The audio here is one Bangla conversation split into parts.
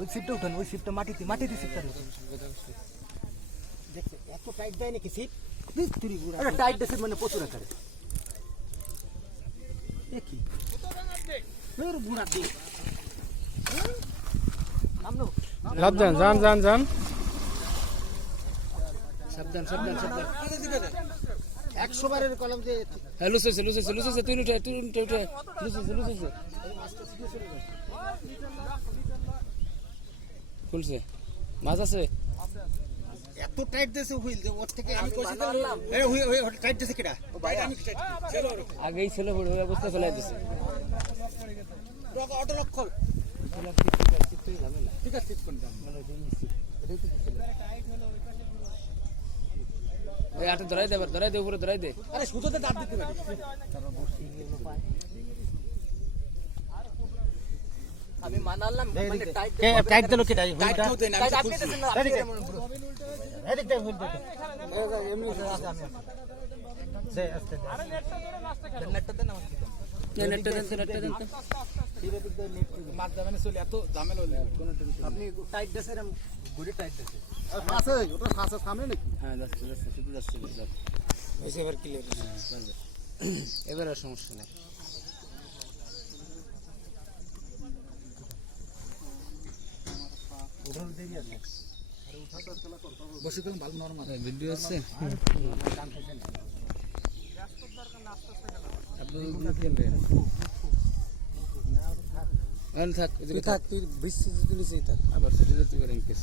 ওই সিপটা উঠান, ওই সিপটা মাটিতে মাটিতে সিপটা দেখছে এত টাইট দেয় নাকি সিপ টাইট দেয় মানে প্রচুর আকারে দেখি বুড়া দিক সাবধান যান যান যান সাবধান সাবধান সাবধান 100 বারের কলম যে লুসেছে লুসেছে লুসেছে তুই উঠে লুসেছে লুসেছে খুলছে মাছ আছে এত টাইট দেছে হুইল যে ওর থেকে আমি কইছি এই হুইল টাইট দেছে কিডা বাইরে আমি টাইট চলো আগেই ছেলে বড় অবস্থা ফেলাই দিছে অটো লক খোল ঠিক আছে ঠিক কোন দাম এই আটা ধরাই দে উপরে ধরাই দে আরে সুতোতে দাঁত দিতে পারি আমি মানালাম মানে টাইট টাইট দিলো কি টাইট টাইট আপনি দেন না আপনি এদিক দিয়ে হুইল দিতে এমনি আছে আমি সে আস্তে আরে নেটটা দেন নেটটা দেন মাছ যাবে না চলে এত ঝামেলা হলো আপনি টাইট দেন এরকম গুড়ি টাইট দেন আছে ওটা ফাঁসের সামনে নাকি? হ্যাঁ যাচ্ছে শুধু যাচ্ছে এসে এবার ক্লিয়ার এবার আর সমস্যা নেই উঠানো দেরি আছে আরে উঠাতে খেলা করতে হবে বসে কোন ভালো নরমাল ভিডিও আছে আপনি খেলবেন থাক তুই থাক তুই 20 সিজি তুলিসই থাক আবার ছুটি যেতে পারেন কেস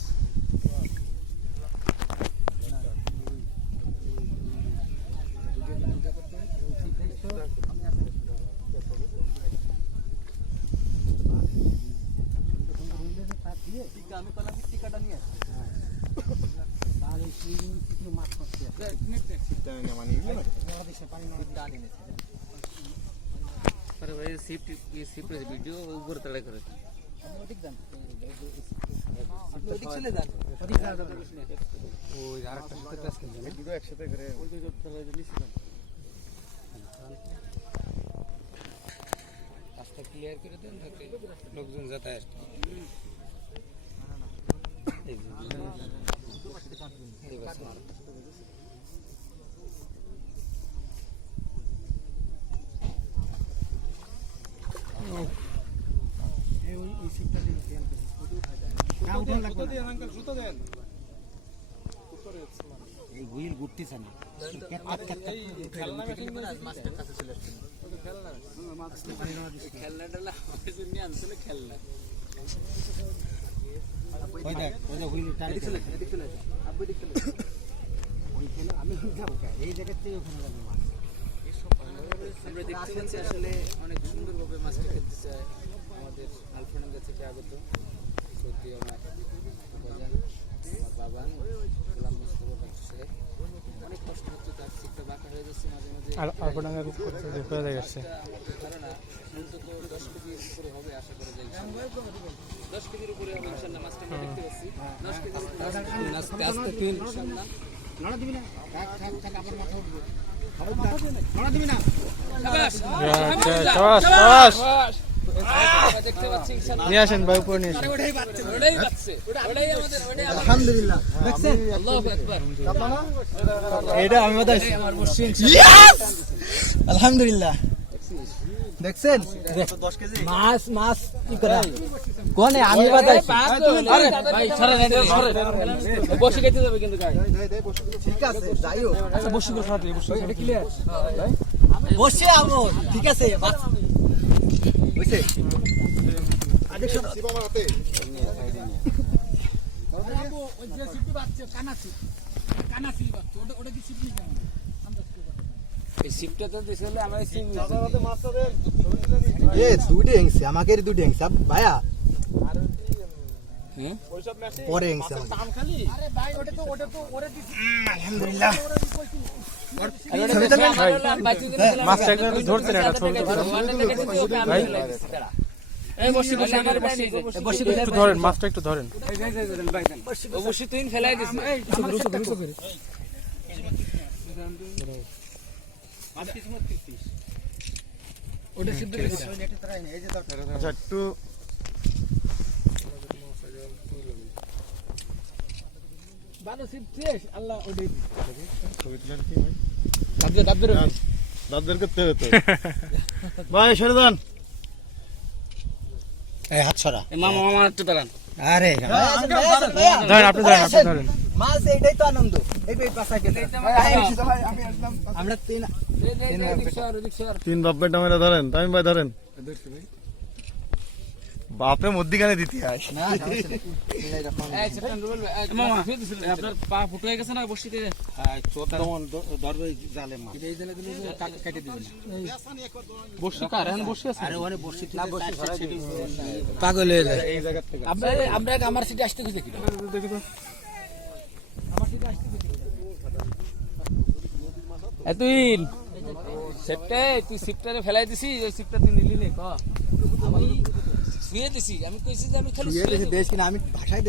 আমি কলাম টিকাটা নিয়ে আসি আর এই কিছু মাছ করতে সিটটা এনে মানে বাংলাদেশে পানি না দাঁড়িয়ে নেছে আরে ভাই সিপ ভিডিও উপরে তড়াই করে আপনি ওদিক যান আপনি ওদিক চলে যান ওদিক যাওয়া যাবে ওই আরেকটা সাথে টাচ করবেন দুটো একসাথে করে ওই দুটো চলে দিয়েছিলাম রাস্তা ক্লিয়ার করে দেন যাতে লোকজন যাতায়াত এই হুইল ঘুরতেছে না খেলনাটা নিয়ে আনছিল খেলনা ওই দেখ হুইল টানি চলে এদিক চলে যা আপনি এদিক চলে ওইখানে আমি যাব এই জায়গা থেকে ওখানে যাব মাছ আমরা দেখতে পাচ্ছি আসলে অনেক সুন্দরভাবে মাছটা খেলতে চায় আমাদের আলফানগা থেকে আগত সত্যি আমার বাবান গোলাম মোস্তফা বাদশাহ অনেক কষ্ট হচ্ছে তার সিটটা বাঁকা হয়ে যাচ্ছে মাঝে মাঝে আলফানগা হয়ে গেছে ধারণা অন্তত 10 কেজির উপরে হবে আশা করা যায় 10 কেজির উপরে হবে ইনশাআল্লাহ মাছটা আমরা দেখতে পাচ্ছি 10 কেজির উপরে আস্তে আস্তে তিন ইনশাআল্লাহ নড়া দিবি না থাক আবার মাথা উঠবে নড়া দিবি না শাবাশ দেখতে পাচ্ছি ইনশাআল্লাহ নিয়ে আসেন ভাই উপরে নিয়ে আসেন ওটাই বাচ্চা ওটাই আমাদের আলহামদুলিল্লাহ দেখছেন আল্লাহু আকবার এটা আমি বলতে আমার মুশকিল আলহামদুলিল্লাহ দেখছেন 10 কেজি মাছ কি করে কোনে আমি বাতাই আরে ভাই সরে বসে খেতে যাবে কিন্তু গায় ঠিক আছে যাইও আচ্ছা বসি করে সাথে বসি এটা ক্লিয়ার বসে আমো ঠিক আছে মাছ হইছে আগে সব শিবা আমার হাতে ওই যে সিপি বাচ্চা কানাসি বাচ্চা ওটা কি সিপি কেন এই সিপটা তো দিছিলে আমার সিপ হাতে মাছটা দেন এ দুটো হেংছে আমাকে দুটো হেংছে ভাইয়া হ্যাঁ পরে এসে আলহামদুলিল্লাহ মাছটা একটু ধরছেন এটা ছবি ভাই একটু ধরেন মাছটা একটু ধরেন অবশ্যই তুই ফেলাই দিস ওটা সিদ্ধ করে দিস আচ্ছা একটু দাঁতদের করতে হতো ভাই সরে যান এই হাত ছড়া মামা মামা একটু দাঁড়ান আরে ধরেন আপনি ধরেন মাছ এইটাই তো আনন্দ এই পাশা গেলে আমরা তিন বাপের ডামেরা ধরেন তামিম ভাই ধরেন বাপে মধ্যিখানে দিতে হয় মামা আপনার পা ফুটো হয়ে গেছে না বসিতে ধরবে জালে মাছ কেটে দিবেন বসি কার এখন বসি আছে আরে ওখানে বসি না বসি পাগল হয়ে যায় এই জায়গা থেকে আমরা আমার সিটে আসতে খুঁজে কি দেখি তো তুই সেটটা তুই সিটটারে ফেলাই দিছিস ওই সিটটা তুই নিলি নে ক আমি শুয়ে দিছি আমি কইছি যে আমি খালি শুয়ে দেশ কিনা আমি ভাষায়